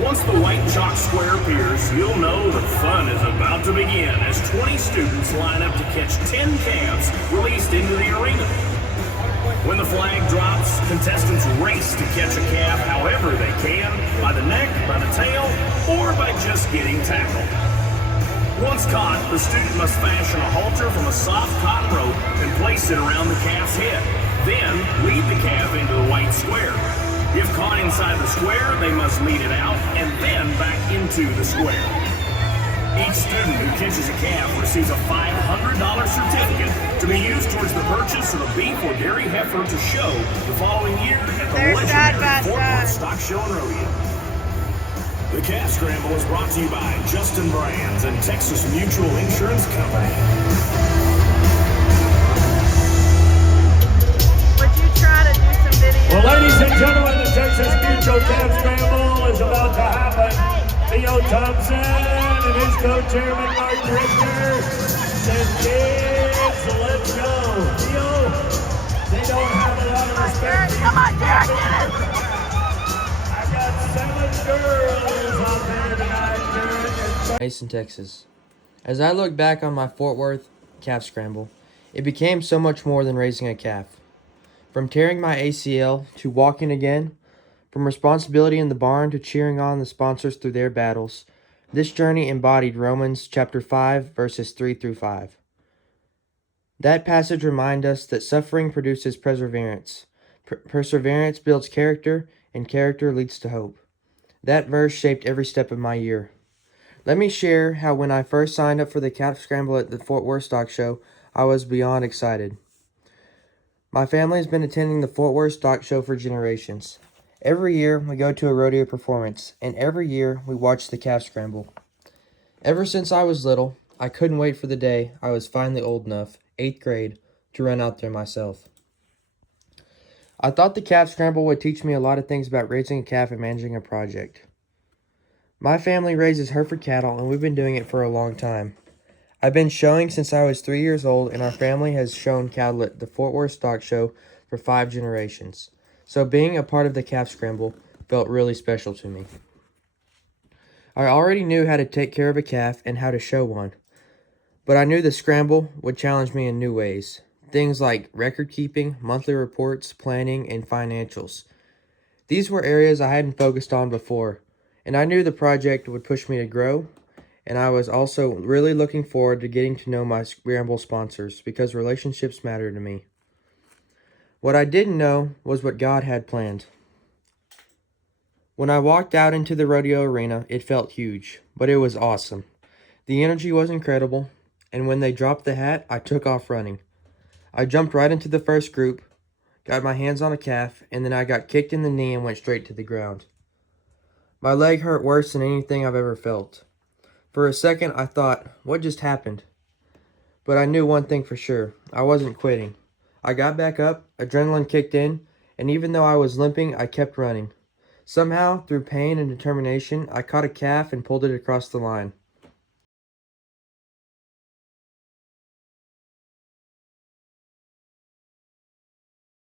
Once the white chalk square appears, you'll know the fun is about to begin as 20 students line up to catch 10 calves released into the arena. When the flag drops, contestants race to catch a calf however they can, by the neck, by the tail, or by just getting tackled. Once caught, the student must fashion a halter from a soft cotton rope and place it around the calf's head. Then, lead the calf into the white square. If caught inside the square, they must lead it out and then back into the square. Each student who catches a calf receives a $500 certificate to be used towards the purchase of a beef or dairy heifer to show the following year at the legendary Fort Worth Stock Show and Rodeo. The Calf Scramble is brought to you by Justin Brands and Texas Mutual Insurance Company. Would you try to do some videos? Well, ladies and gentlemen, the Texas Mutual Calf Scramble is about to happen. Theo Thompson and his co-chairman Mark Richter says, kids, let's go. Theo, they don't have a lot of respect. Come on, Jarrett, get it! I got 7 girls on there tonight, Jarrett. Mason, Texas. As I look back on my Fort Worth calf scramble, it became so much more than raising a calf. From tearing my ACL to walking again, from responsibility in the barn to cheering on the sponsors through their battles, this journey embodied Romans chapter 5, verses 3 through 5. That passage reminds us that suffering produces perseverance. Perseverance builds character, and character leads to hope. That verse shaped every step of my year. Let me share how when I first signed up for the calf scramble at the Fort Worth Stock Show, I was beyond excited. My family has been attending the Fort Worth Stock Show for generations. Every year, we go to a rodeo performance, and every year, we watch the calf scramble. Ever since I was little, I couldn't wait for the day I was finally old enough, 8th grade, to run out there myself. I thought the calf scramble would teach me a lot of things about raising a calf and managing a project. My family raises Hereford cattle, and we've been doing it for a long time. I've been showing since I was 3 years old, and our family has shown cattle at the Fort Worth Stock Show for 5 generations. So being a part of the calf scramble felt really special to me. I already knew how to take care of a calf and how to show one, but I knew the scramble would challenge me in new ways. Things like record keeping, monthly reports, planning, and financials. These were areas I hadn't focused on before, and I knew the project would push me to grow, and I was also really looking forward to getting to know my scramble sponsors because relationships matter to me. What I didn't know was what God had planned. When I walked out into the rodeo arena, it felt huge, but it was awesome. The energy was incredible, and when they dropped the hat, I took off running. I jumped right into the first group, got my hands on a calf, and then I got kicked in the knee and went straight to the ground. My leg hurt worse than anything I've ever felt. For a second, I thought, what just happened? But I knew one thing for sure. I wasn't quitting. I got back up, adrenaline kicked in, and even though I was limping, I kept running. Somehow, through pain and determination, I caught a calf and pulled it across the line.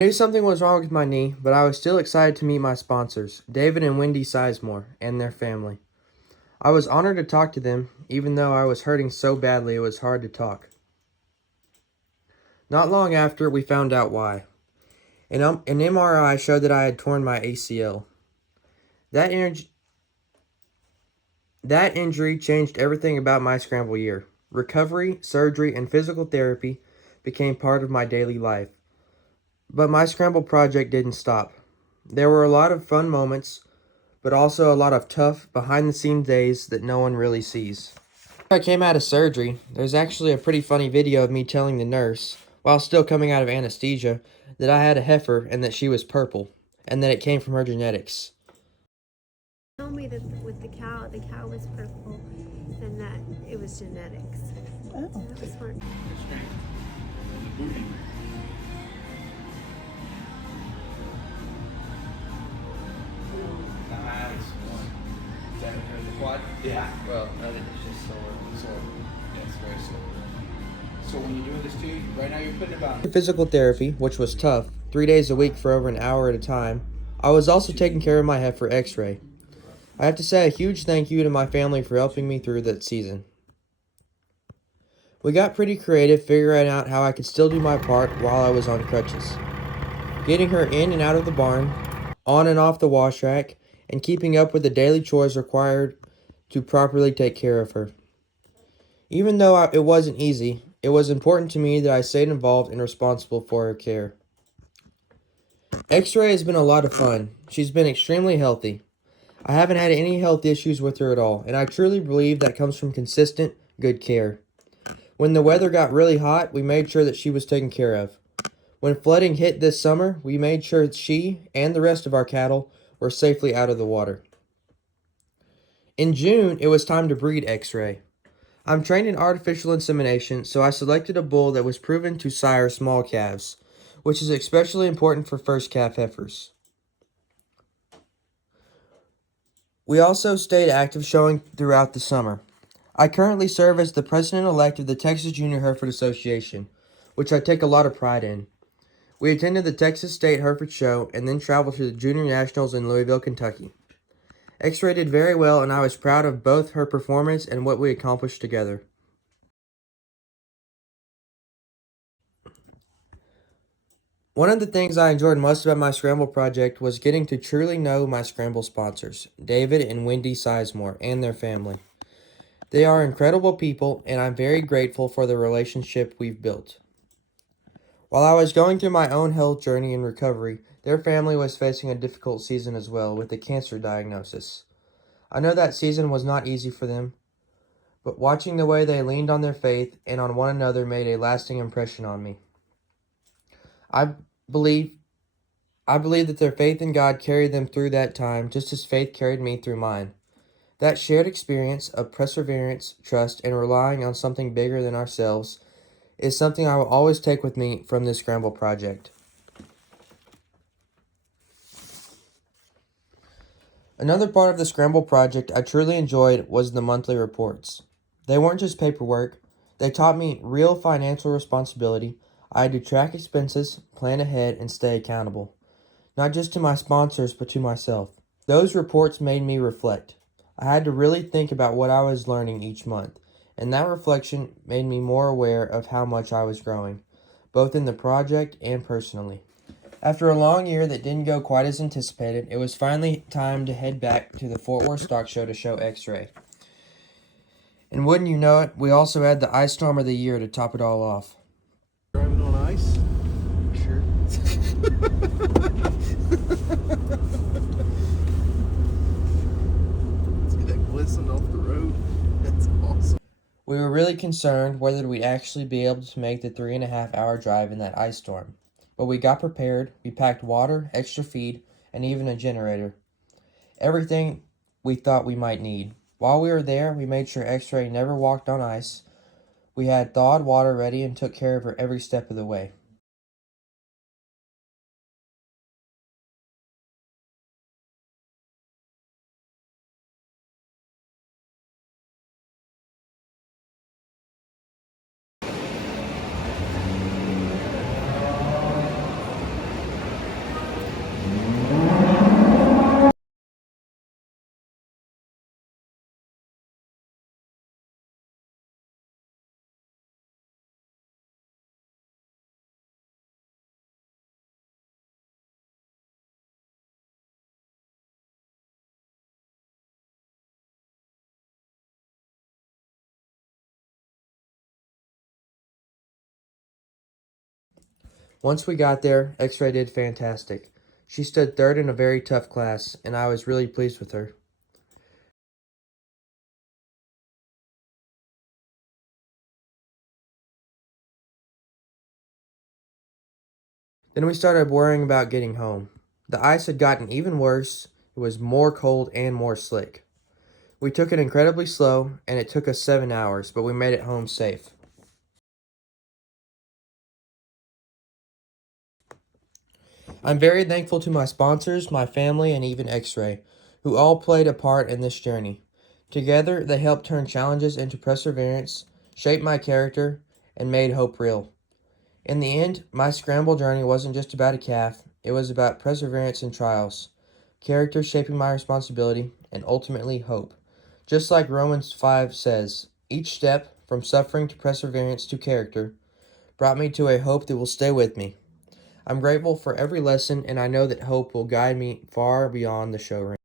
I knew something was wrong with my knee, but I was still excited to meet my sponsors, David and Wendy Sizemore, and their family. I was honored to talk to them, even though I was hurting so badly it was hard to talk. Not long after, we found out why. An MRI showed that I had torn my ACL. That injury changed everything about my scramble year. Recovery, surgery, and physical therapy became part of my daily life. But my scramble project didn't stop. There were a lot of fun moments, but also a lot of tough, behind-the-scenes days that no one really sees. When I came out of surgery, there's actually a pretty funny video of me telling the nurse, while still coming out of anesthesia, that I had a heifer and that she was purple, and that it came from her genetics. Told me that with the cow was purple, and that it was genetics. Oh. That was smart. Quad? Yeah. Well, I think it's just solar. Yeah, it's very solar. So when you're doing this too, right now you're putting about physical therapy, which was tough, 3 days a week for over an hour at a time. I was also taking care of my heifer X-ray. I have to say a huge thank you to my family for helping me through that season. We got pretty creative figuring out how I could still do my part while I was on crutches. Getting her in and out of the barn, on and off the wash rack, and keeping up with the daily chores required to properly take care of her. Even though it wasn't easy, it was important to me that I stayed involved and responsible for her care. X-Ray has been a lot of fun. She's been extremely healthy. I haven't had any health issues with her at all, and I truly believe that comes from consistent, good care. When the weather got really hot, we made sure that she was taken care of. When flooding hit this summer, we made sure that she and the rest of our cattle were safely out of the water. In June, it was time to breed X-Ray. I'm trained in artificial insemination, so I selected a bull that was proven to sire small calves, which is especially important for first calf heifers. We also stayed active showing throughout the summer. I currently serve as the president-elect of the Texas Junior Hereford Association, which I take a lot of pride in. We attended the Texas State Hereford Show and then traveled to the Junior Nationals in Louisville, Kentucky. X-Ray did very well, and I was proud of both her performance and what we accomplished together. One of the things I enjoyed most about my Scramble project was getting to truly know my Scramble sponsors, David and Wendy Sizemore, and their family. They are incredible people, and I'm very grateful for the relationship we've built. While I was going through my own health journey and recovery, their family was facing a difficult season as well with a cancer diagnosis. I know that season was not easy for them, but watching the way they leaned on their faith and on one another made a lasting impression on me. I believe that their faith in God carried them through that time just as faith carried me through mine. That shared experience of perseverance, trust, and relying on something bigger than ourselves is something I will always take with me from this Scramble project. Another part of the Scramble project I truly enjoyed was the monthly reports. They weren't just paperwork. They taught me real financial responsibility. I had to track expenses, plan ahead, and stay accountable. Not just to my sponsors, but to myself. Those reports made me reflect. I had to really think about what I was learning each month, and that reflection made me more aware of how much I was growing, both in the project and personally. After a long year that didn't go quite as anticipated, it was finally time to head back to the Fort Worth Stock Show to show X-Ray. And wouldn't you know it, we also had the ice storm of the year to top it all off. Driving on ice? Sure. See that glisten off the road? That's awesome. We were really concerned whether we'd actually be able to make the 3.5-hour drive in that ice storm. But we got prepared, we packed water, extra feed, and even a generator. Everything we thought we might need. While we were there, we made sure X-Ray never walked on ice. We had thawed water ready and took care of her every step of the way. Once we got there, X-Ray did fantastic. She stood third in a very tough class, and I was really pleased with her. Then we started worrying about getting home. The ice had gotten even worse. It was more cold and more slick. We took it incredibly slow, and it took us 7 hours, but we made it home safe. I'm very thankful to my sponsors, my family, and even X-Ray, who all played a part in this journey. Together, they helped turn challenges into perseverance, shaped my character, and made hope real. In the end, my Scramble journey wasn't just about a calf, it was about perseverance and trials, character shaping my responsibility, and ultimately hope. Just like Romans 5 says, each step, from suffering to perseverance to character, brought me to a hope that will stay with me. I'm grateful for every lesson, and I know that hope will guide me far beyond the show ring.